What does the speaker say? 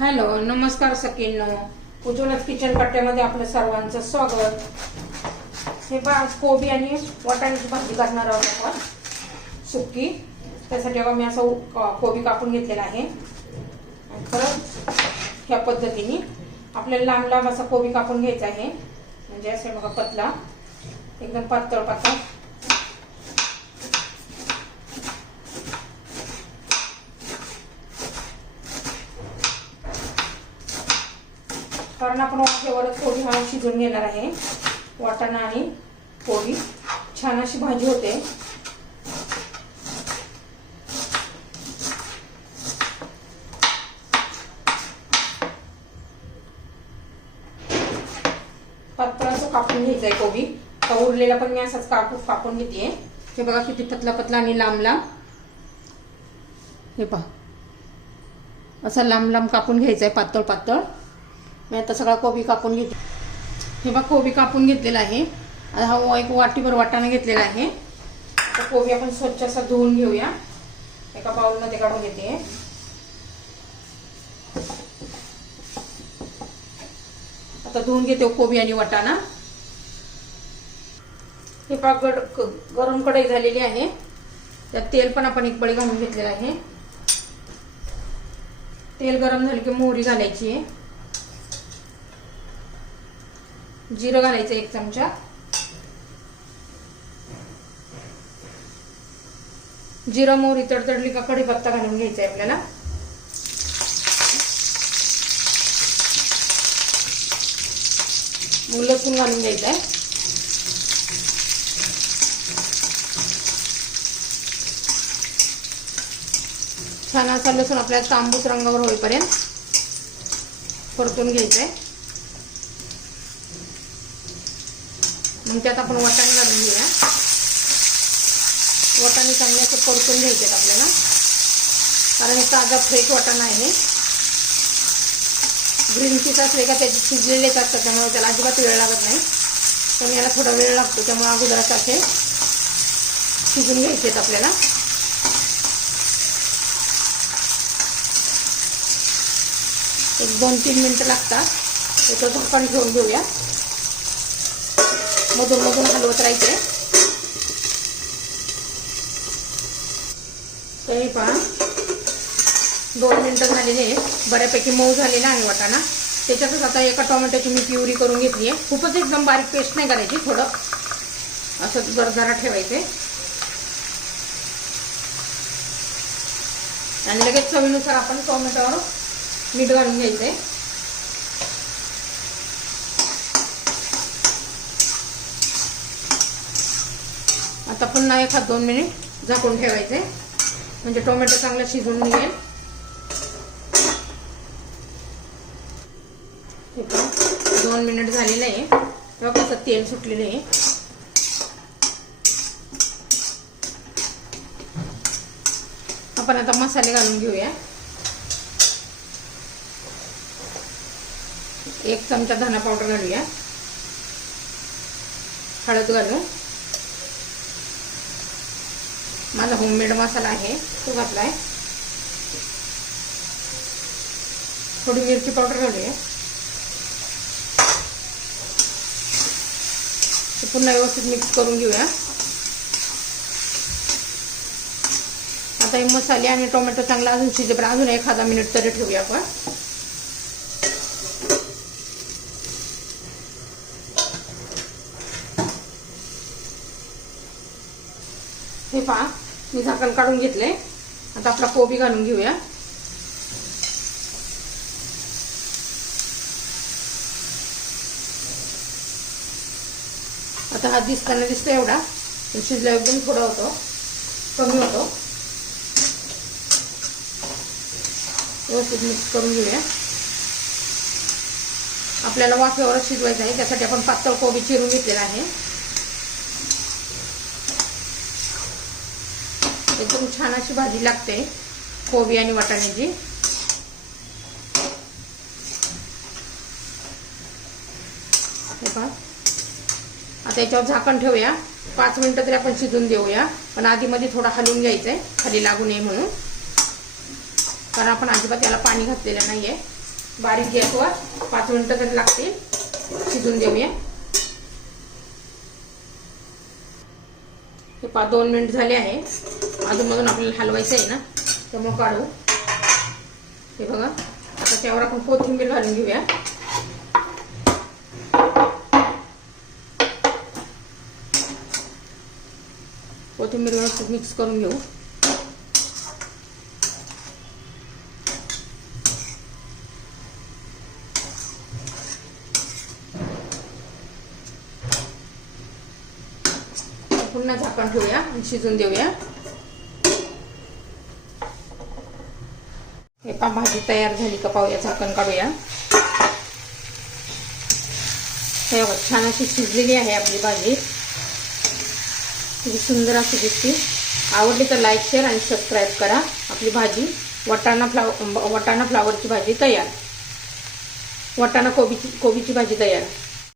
Hello नमस्कार सकिनो उज्ज्वलाच kitchen कट्ट्यामध्ये आपलं सर्वांचं स्वागत. हे बा कोबी आणि वाटाण्याची भाजी करणार आहोत आपण सुक्की. त्यासाठी बघा मी असं उ- कोबी कापून घेतलेला आहे. आणि परत ह्या पद्धतीने आपल्याला लांब लांब असा कोबी कापून घ्यायचा आहे. म्हणजे असं बघा पतला. एकदम पातळ पातळ. कारण आपण वाफेवरच थोडी हा शिजून घेणार आहे. वाटाणा आणि पोळी छान अशी भाजी होते. पातळ असं कापून घ्यायचंय कोबी. तर उरलेला पण मी असाच कापू कापून घेते. हे बघा किती पतला पतला आणि लांब लांब हे पहा. असा लांब लांब कापून घ्यायचा आहे पातळ पातळ. मी आता सगळा कोबी कापून घेत हे बघ कोबी कापून घेतलेला आहे. हा एक वाटीभर वाटाणा घेतलेला आहे. तर कोबी आपण स्वच्छ असा धुवून घेऊया. एका बाउलमध्ये काढून घेते. आता धुवून घेते हो कोबी आणि वाटाणा. हे पाक गड गरम कढई झालेली आहे. त्यात तेल पण आपण एक बळी घालून घेतलेलं आहे. तेल गरम झालं की मोहरी घालायची आहे. जिरं घालायचं एक चमचा. जिरं मोहरी तडतडली का कढीपत्ता घालून घ्यायचा आहे आपल्याला लसूण घालून घ्यायचं आहे छान असा लसूण आपल्याला तांबूस रंगावर होईपर्यंत परतून घ्यायचं आहे मग त्यात आपण वाटाणे घालून घेऊया. वाटाणे चांगले असं परतून घ्यायचे आहेत आपल्याला. कारण ताजा फ्रेश वाटाणा आहे. ग्रीन पीस असले का त्याचे शिजलेलेच असतात त्यामुळे त्याला अजिबात वेळ लागत नाही. पण याला थोडा वेळ लागतो त्यामुळे अगोदर असे शिजून घ्यायचे आहेत आपल्याला. एक दोन तीन मिनटं लागतात. त्याचं झाकण ठेवून घेऊया. मधून मधून हलवत राहायचे. तर हे पहा. दोन मिनटं झालेले आहे बऱ्यापैकी मऊ झालेला आहे वाटाणा. त्याच्यातच आता एका टोमॅटोची मी प्युरी करून घेतली आहे. खूपच एकदम बारीक पेस्ट नाही करायची थोडं. असं जरा ठेवायचे. आणि लगेच चवीनुसार आपण टोमॅटोवर मीठ घालून घ्यायचंय आता पुन्हा एखाद दोन मिनिट झाकून ठेवायचे. म्हणजे टोमॅटो चांगला शिजून निघेल. दोन मिनिट झालेलं आहे. तेव्हा कसं तेल सुटलेलं आहे. आपण आता मसाले घालून घेऊया. एक चमचा धना पावडर घालूया. हळद घालू माझा होममेड मसाला आहे तो घातलाय. थोडी मिरची पावडर घालूया. ते पुन्हा व्यवस्थित मिक्स करून घेऊया. आता हे मसाले आणि टोमॅटो चांगला अजून शिजेपर्यंत अजून एखादा मिनिट तरी ठेवूया आपण. हे पहा. मी झाकण काढून घेतले. आता आपला कोबी घालून घेऊया. आता हा दिसताना दिसतो एवढा. पण शिजला एकदम थोडा होतो. कमी होतो. व्यवस्थित मिक्स करून घेऊया. आपल्याला वाफेवरच शिजवायचं आहे. त्यासाठी आपण पातळ कोबी चिरून घेतलेला आहे. एकदम छान अशी भाजी लागते. कोबी आणि वाटाण्याची. हे पहा. आता याच्यावर झाकण ठेवूया. पाच मिनिटं तरी आपण शिजून देऊया. पण आधीमध्ये थोडा हलवून घ्यायचं आहे खाली लागू नये म्हणून. कारण आपण अजिबात याला पाणी घातलेलं नाही आहे बारीक गॅसवर पाच मिनिटं तरी लागतील. शिजून देऊया. हे पाच दोन मिनिट झाले आहे. अजून मधून आपल्याला हलवायचं आहे ना त्यामुळं काढू. हे बघा आता त्यावर आपण कोथिंबीर घालून घेऊया. कोथिंबीर व्यवस्थित मिक्स करून घेऊ. पुन्हा झाकण ठेवूया आणि शिजून देऊया. हे पा भाजी तयार झाली का पाहूया झाकण काढूया. हे बघा छान अशी शिजलेली आहे आपली भाजी. किती सुंदर अशी दिसते. आवडली तर लाईक शेअर आणि सबस्क्राईब करा. आपली भाजी वटाणा फ्लाव वटाणा फ्लावरची भाजी तयार. वटाणा कोबीची कोबीची भाजी तयार.